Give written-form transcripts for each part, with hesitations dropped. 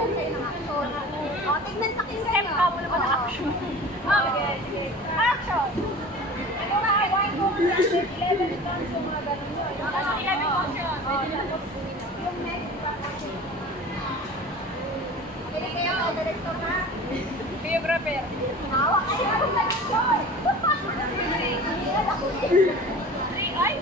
gagawin sa'yo ng action. O, tignan pakinggan nyo. Step ka mo naman ng action. Okay, sige. Action! Ano nga, 1, 2, 3, 11 counts yung mga ganun yun. 11 counts yun. Tapos, yung next, pwede kayo ang director na? Biographer. Hawak kayo ang director! Ay!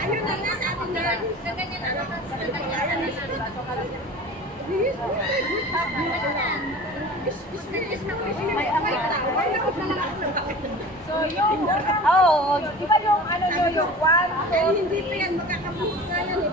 'Ayun na nga sa atin na ganyan ano sa ganyan. So, yung, di ba yung ano nyo, yung 1, 2, 3, Hindi pa yan makakapagsayan eh.